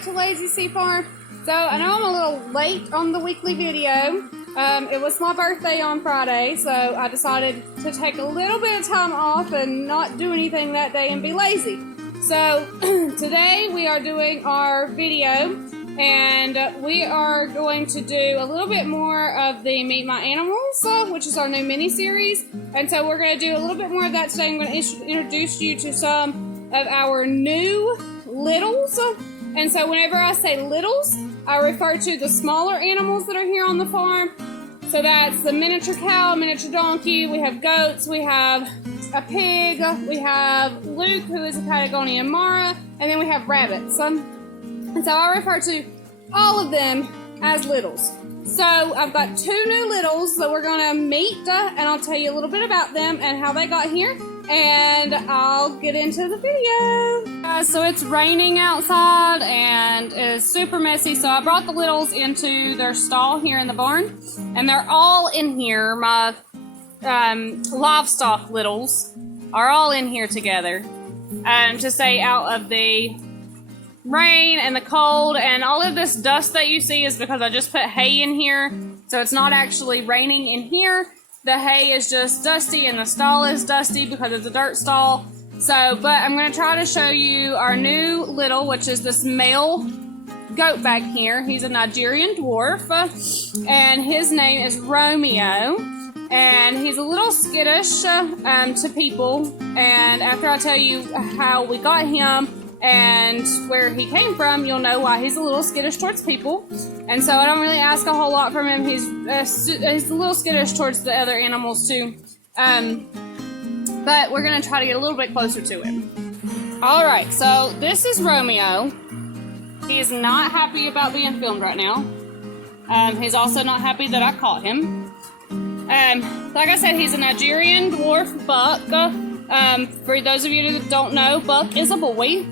back to Lazy Sea Farm. So I know I'm a little late on the weekly video. It was my birthday on Friday, so I decided to take a little bit of time off and not do anything that day and be lazy. So today we are doing our video, and we are going to do a little bit more of the Meet My Animals, which is our new mini-series. And so we're going to do a little bit more of that today. I'm going to introduce you to some of our new littles. And so whenever I say littles, I refer to the smaller animals that are here on the farm. So that's the miniature cow, miniature donkey, we have goats, we have a pig, we have Luke, who is a Patagonian Mara, and then we have rabbits. And so I refer to all of them as littles. So I've got two new littles that we're going to meet, and I'll tell you a little bit about them and how they got here, and I'll get into the video. So it's raining outside and it's super messy, so I brought the littles into their stall here in the barn, and they're all in here. My livestock littles are all in here together to stay out of the rain and the cold, and all of this dust that you see is because I just put hay in here, so it's not actually raining in here. The hay is just dusty and the stall is dusty because it's a dirt stall. So, but I'm going to try to show you our new little, which is this male goat back here. He's a Nigerian dwarf, and his name is Romeo, and he's a little skittish to people. And after I tell you how we got him and where he came from, you'll know why he's a little skittish towards people. And so I don't really ask a whole lot from him. He's a little skittish towards the other animals too. But we're going to try to get a little bit closer to him. Alright, so this is Romeo. He is not happy about being filmed right now. He's also not happy that I caught him. Like I said, he's a Nigerian dwarf buck. For those of you that don't know, buck is a boy.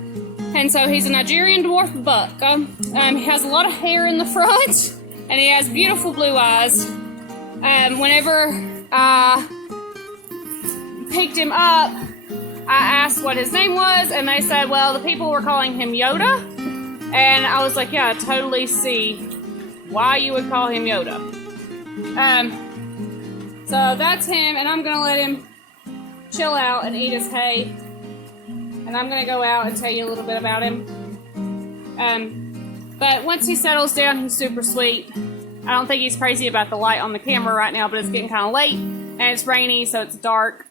And so he's a Nigerian dwarf buck. He has a lot of hair in the front, and he has beautiful blue eyes. Whenever I picked him up, I asked what his name was, and they said, well, the people were calling him Yoda. And I was like, yeah, I totally see why you would call him Yoda. So that's him, and I'm gonna let him chill out and eat his hay. And I'm gonna go out and tell you a little bit about him. But once he settles down, he's super sweet. I don't think he's crazy about the light on the camera right now, but it's getting kind of late, and it's rainy, so it's dark.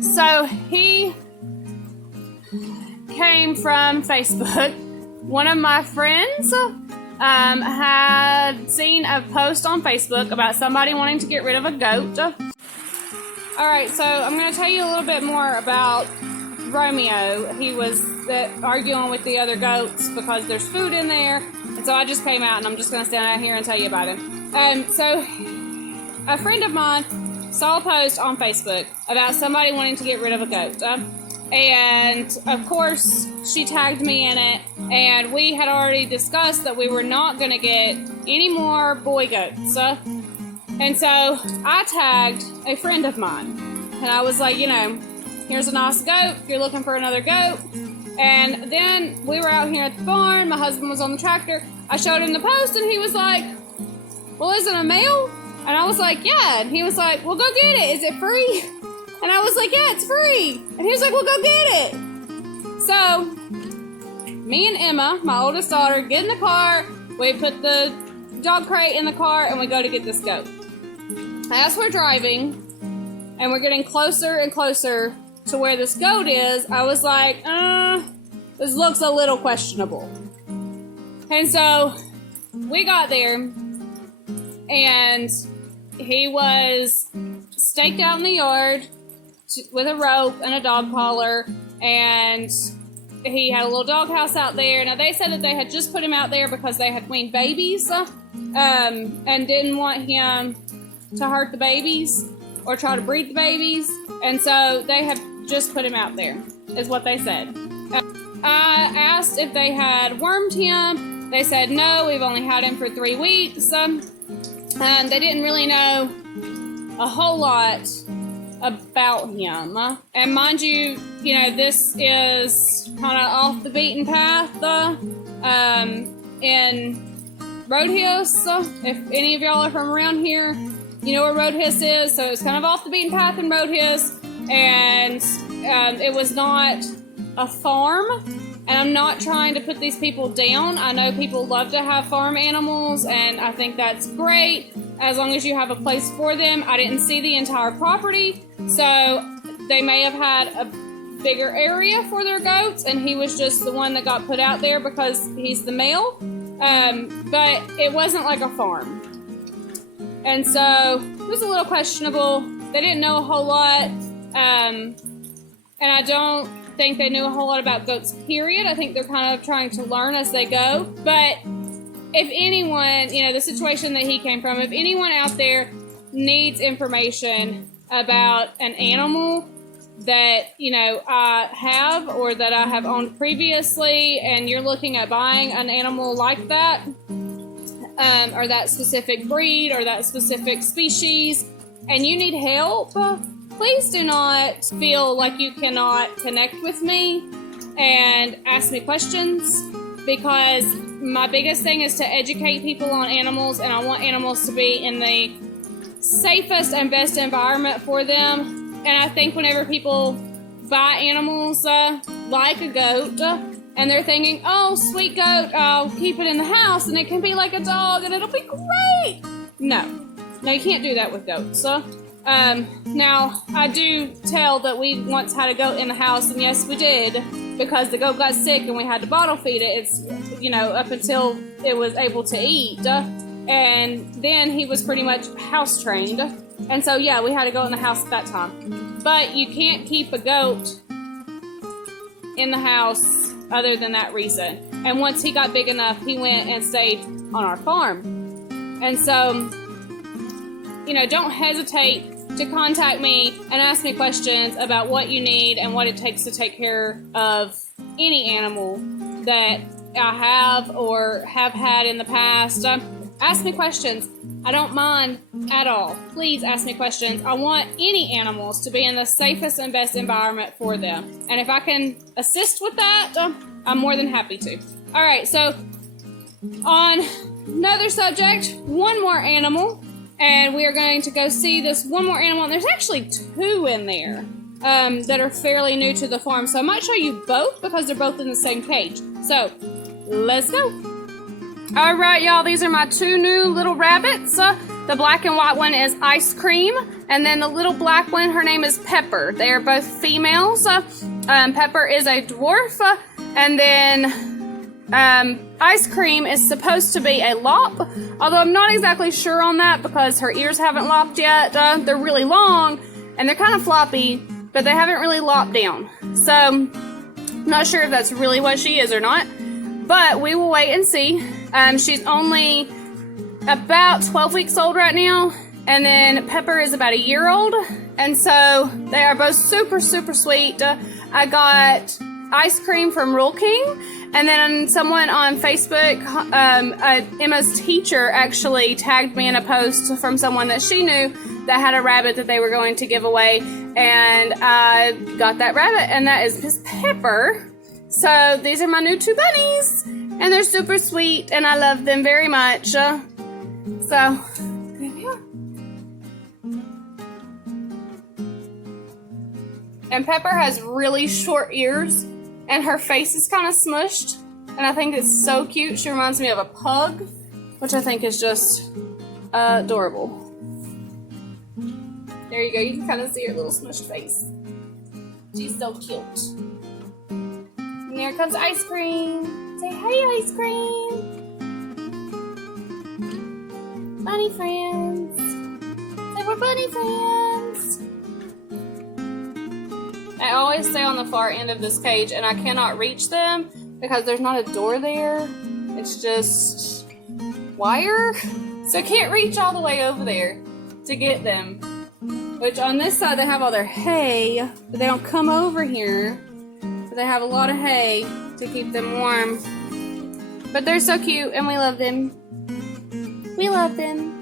So he came from Facebook. One of my friends had seen a post on Facebook about somebody wanting to get rid of a goat. Alright, so I'm going to tell you a little bit more about Romeo. He was arguing with the other goats because there's food in there, and so I just came out and I'm just going to stand out here and tell you about him. So a friend of mine saw a post on Facebook about somebody wanting to get rid of a goat. And of course, she tagged me in it, and we had already discussed that we were not going to get any more boy goats. And so I tagged a friend of mine, and I was like, you know, here's a nice goat if you're looking for another goat. And then we were out here at the barn, my husband was on the tractor, I showed him the post, and he was like, well, is it a male? And I was like, yeah. And he was like, well, go get it, is it free? And I was like, yeah, it's free. And he was like, well, go get it. So me and Emma, my oldest daughter, get in the car, we put the dog crate in the car, and we go to get this goat. As we're driving, and we're getting closer and closer to where this goat is, I was like, this looks a little questionable. And so we got there, and he was staked out in the yard with a rope and a dog collar, and he had a little doghouse out there. Now, they said that they had just put him out there because they had weaned babies and didn't want him to hurt the babies or try to breed the babies, and so they had just put him out there, is what they said. I asked if they had wormed him. They said no, we've only had him for 3 weeks. They didn't really know a whole lot about him. And mind you, this is kind of off the beaten path in Roadhouse. If any of y'all are from around here, you know where Roadhouse is. So it's kind of off the beaten path in Roadhouse. And it was not a farm. And I'm not trying to put these people down. I know people love to have farm animals, and I think that's great as long as you have a place for them. I didn't see the entire property, so they may have had a bigger area for their goats, and he was just the one that got put out there because he's the male. But it wasn't like a farm. And so it was a little questionable. They didn't know a whole lot, and I don't think they knew a whole lot about goats, period. I think they're kind of trying to learn as they go. But if anyone, the situation that he came from, if anyone out there needs information about an animal that, I have or that I have owned previously, and you're looking at buying an animal like that, or that specific breed or that specific species, and you need help, please do not feel like you cannot connect with me and ask me questions, because my biggest thing is to educate people on animals, and I want animals to be in the safest and best environment for them. And I think whenever people buy animals like a goat, and they're thinking, oh, sweet goat, I'll keep it in the house and it can be like a dog and it'll be great. No, you can't do that with goats. Now, I do tell that we once had a goat in the house, and yes, we did, because the goat got sick and we had to bottle feed it. It's, up until it was able to eat. And then he was pretty much house trained. And so, yeah, we had a goat in the house at that time. But you can't keep a goat in the house other than that reason. And once he got big enough, he went and stayed on our farm. And so, don't hesitate to contact me and ask me questions about what you need and what it takes to take care of any animal that I have or have had in the past. Ask me questions. I don't mind at all. Please ask me questions. I want any animals to be in the safest and best environment for them. And if I can assist with that, I'm more than happy to. All right, so on another subject, one more animal. And we are going to go see this one more animal. And there's actually two in there that are fairly new to the farm. So I might show you both because they're both in the same cage. So let's go. All right, y'all. These are my two new little rabbits. The black and white one is Ice Cream. And then the little black one, her name is Pepper. They are both females. Pepper is a dwarf. And then Ice Cream is supposed to be a lop, although I'm not exactly sure on that because her ears haven't lopped yet. They're really long and they're kind of floppy, but they haven't really lopped down. So I'm not sure if that's really what she is or not, but we will wait and see. She's only about 12 weeks old right now, and then Pepper is about a year old, and so they are both super, super sweet. I got Ice Cream from Rule King. And then someone on Facebook, Emma's teacher, actually tagged me in a post from someone that she knew that had a rabbit that they were going to give away. And I got that rabbit, and that is Miss Pepper. So these are my new two bunnies. And they're super sweet, and I love them very much. So, there they are. And Pepper has really short ears. And her face is kind of smushed, and I think it's so cute. She reminds me of a pug, which I think is just adorable. There you go. You can kind of see her little smushed face. She's so cute. And here comes Ice Cream. Say hi, Ice Cream. Bunny friends. Say we're bunny friends. I always stay on the far end of this cage, and I cannot reach them because there's not a door there. It's just wire. So I can't reach all the way over there to get them. Which on this side they have all their hay, but they don't come over here. But they have a lot of hay to keep them warm. But they're so cute, and we love them. We love them.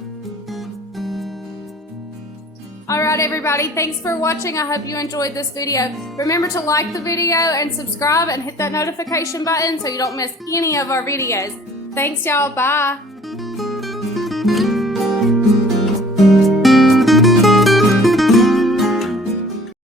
Alright everybody, thanks for watching. I hope you enjoyed this video. Remember to like the video and subscribe and hit that notification button so you don't miss any of our videos. Thanks y'all, bye.